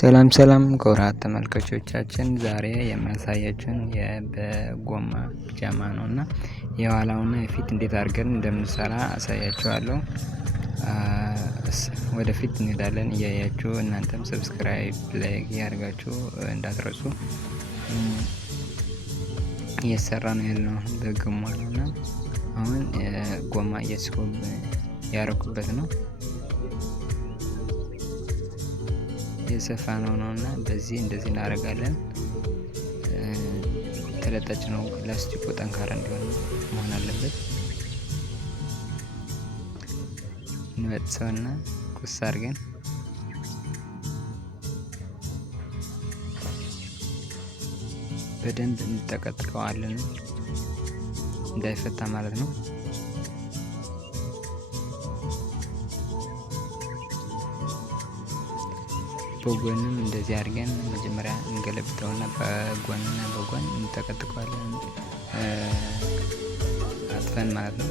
ሰላም ክቡራት ተመልካቾቻችን ዛሬ የሚያሳያችን በጎማ ፒጃማ ነው እና የኋላውና የፊት እንዴት አድርገን እንደምንሰራ አሳያችኋለሁ። ወደፊት እንሄዳለን እያያችሁ እናንተም ሰብስክራይብ ላይክ ያደርጋችሁ እንዳትረሱ። እየሰራ ነው ያለው በጎማ ነውና አሁን ጎማ እየስኮብ ያረኩበት ነው የሰፋ ነውና በዚህ እንደዚህ እናደርጋለን። ተለጣጭ ነው ፕላስቲኩ ጠንካራ እንዲሆን መሆን አለበት። እንበጥሰውና ቁስ አድርገን በደንብ እንጠቀጥቀዋለን እንዳይፈታ ማለት ነው። በጎንም እንደዚህ አድርገን መጀመሪያ እንገለብጠውና በጎንና በጎን እንጠቀጥቀዋለን አጥፈን ማለት ነው።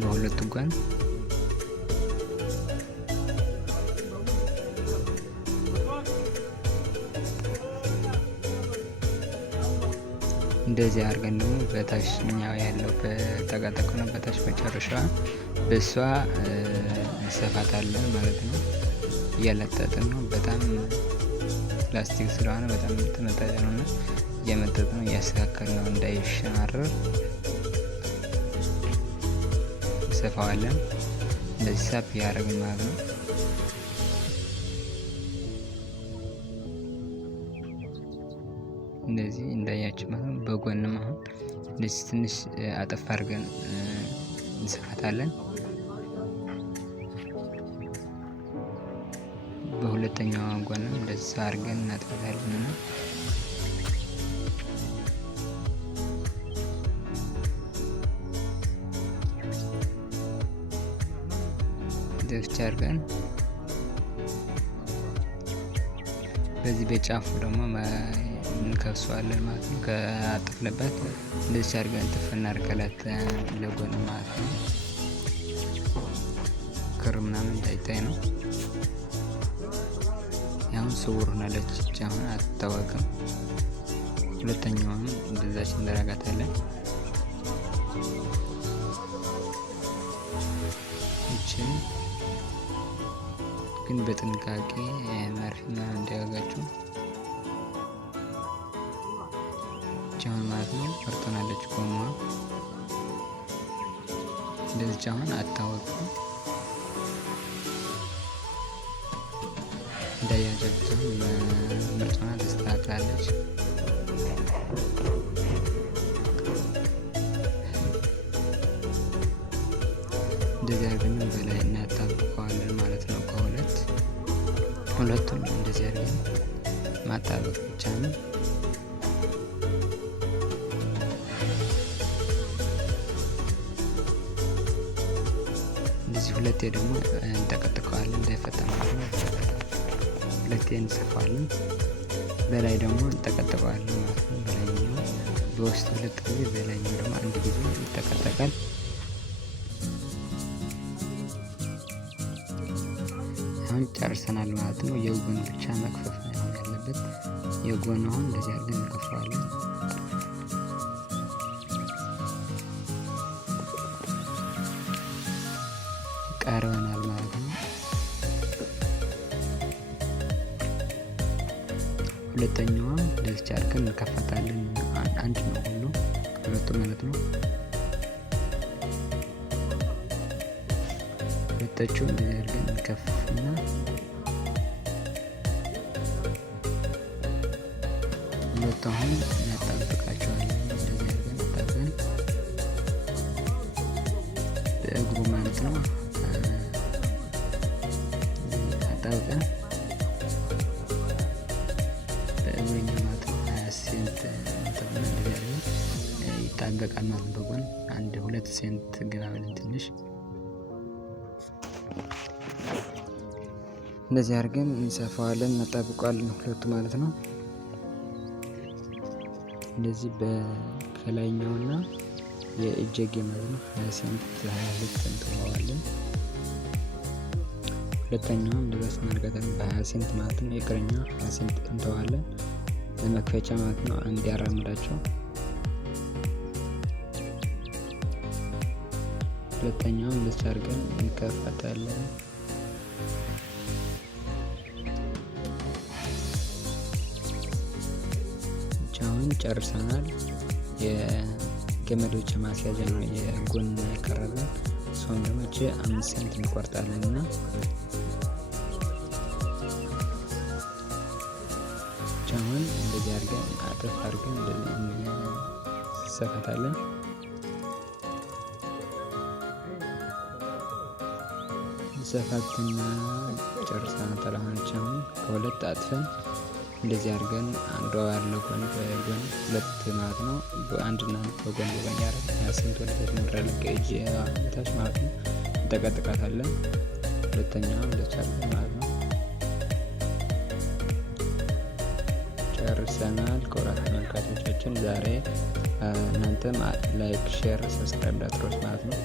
በሁለቱ ጎን እንደዚህ አድርገን ደግሞ በታችኛው ያለው በተጠቀጠቀው በታች መጨረሻዋ በሷ እንሰፋታለን ማለት ነው። እያለጠጥን ነው። በጣም ፕላስቲክ ስለሆነ በጣም ተመጣጣኝ ነውና እያመጠጥን ነው እያስተካከልን ነው እንዳይሸማረር እንሰፋዋለን። እንደዚህ ሳብ ያደርግን ማለት ነው። እንደዚህ እንዳያችሁ ማለት ነው። በጎንም አሁን እንደዚህ ትንሽ አጠፍ አድርገን እንሰፋታለን። በሁለተኛው ጎንም እንደዚህ አድርገን እናጥፋታለን። ደፍቻ አድርገን በዚህ በጫፉ ደግሞ እንከብሰዋለን ማለት ነው። ከአጥፍንበት እንደዚህ አድርገን ጥፍ እናድርገላት ለጎን ማለት ነው። ክር ምናምን እንዳይታይ ነው። ያው ስውር ሆናለች አሁን አትታወቅም። ሁለተኛውም እንደዛች እንደረጋታለን። እቺን ግን በጥንቃቄ መርፌና እንዳያጋችሁ ቻውን ማለት ነው። ወርጠናለች ጎማ እንደዚህ አሁን አትታወቅም። እንዳያጀብተው ምርጫና ተስተካክላለች። እንደዚህ አድርገን በላይ እናጣብቀዋለን ማለት ነው። ሁለቱም እንደዚህ አድርገን ማጣበቅ ብቻ ነው። እንደዚህ ሁለቴ ደግሞ እንጠቀጥቀዋለን እንዳይፈታ ማለት ነው። ሁለቴ እንሰፋለን። በላይ ደግሞ እንጠቀጥቀዋለን ማለት ነው። በላይኛው በውስጥ ሁለት ጊዜ በላይኛው ደግሞ አንድ ጊዜ ይጠቀጠቃል። አሁን ጨርሰናል ማለት ነው። የጎን ብቻ መክፈፍ ነው ያለበት። የጎን አሁን እንደዚህ አድርገን እንከፋዋለን። ቀርበናል ማለት ነው። ሁለተኛዋ እንደዚህ አድርገን እንከፋታለን። አንድ ነው ሁለቱ ማለት ነው። ሁለታቸው እንደዚህ አድርገን እንከፍና ሁለቱ አሁን እናጣብቃቸዋለን። እንደዚህ አድርገን አጣብቀን በእግሩ ማለት ነው አጣብቀን በእግረኛ ማለት ነው 20 ሴንት ይጣበቃል ማለት ነው። በጎን አንድ 2 ሴንት ገና ብለን ትንሽ እንደዚህ አድርገን እንሰፋዋለን እናጣብቀዋለን ሁለቱ ማለት ነው። እንደዚህ በከላይኛውና የእጀጌ ማለት ነው 20 ሴንት 22 እንተዋዋለን። ሁለተኛውም እንደዛ ስናደርጋለን በ20 ሴንት ማለት ነው። የእግረኛው 20 ሴንት እንተዋለን ለመክፈቻ ማለት ነው እንዲያራምዳቸው። ሁለተኛውን እንደዛ አድርገን እንከፈታለን። ብቻውን ጨርሰናል። የገመዶች ማስያዣ ነው የጎን ያቀረብን። እሷም ደግሞ 5 ሴንት እንቆርጣለን እና ብቻውን እንደዚህ አድርገን አጥፍ አድርገን እንደዚህ እንሰፋታለን። ሰፋትና ጨርሰናል። ተላማንቻውን ከሁለት አጥፈን እንደዚህ አድርገን አንዷ ያለው ጎን በጎን ሁለት ማለት ነው በአንድና በጎን ያደረግን 20 ሴንት ወደ ታች እንወርዳለን ከእጅ ታች ማለት ነው። እንጠቀጥቃታለን። ሁለተኛውን እንደቻለን ማለት ነው ጨርሰናል። ክቡራን ተመልካቾቻችን ዛሬ እናንተም ላይክ፣ ሼር፣ ሰብስክራይብ እንዳትረሱ ማለት ነው።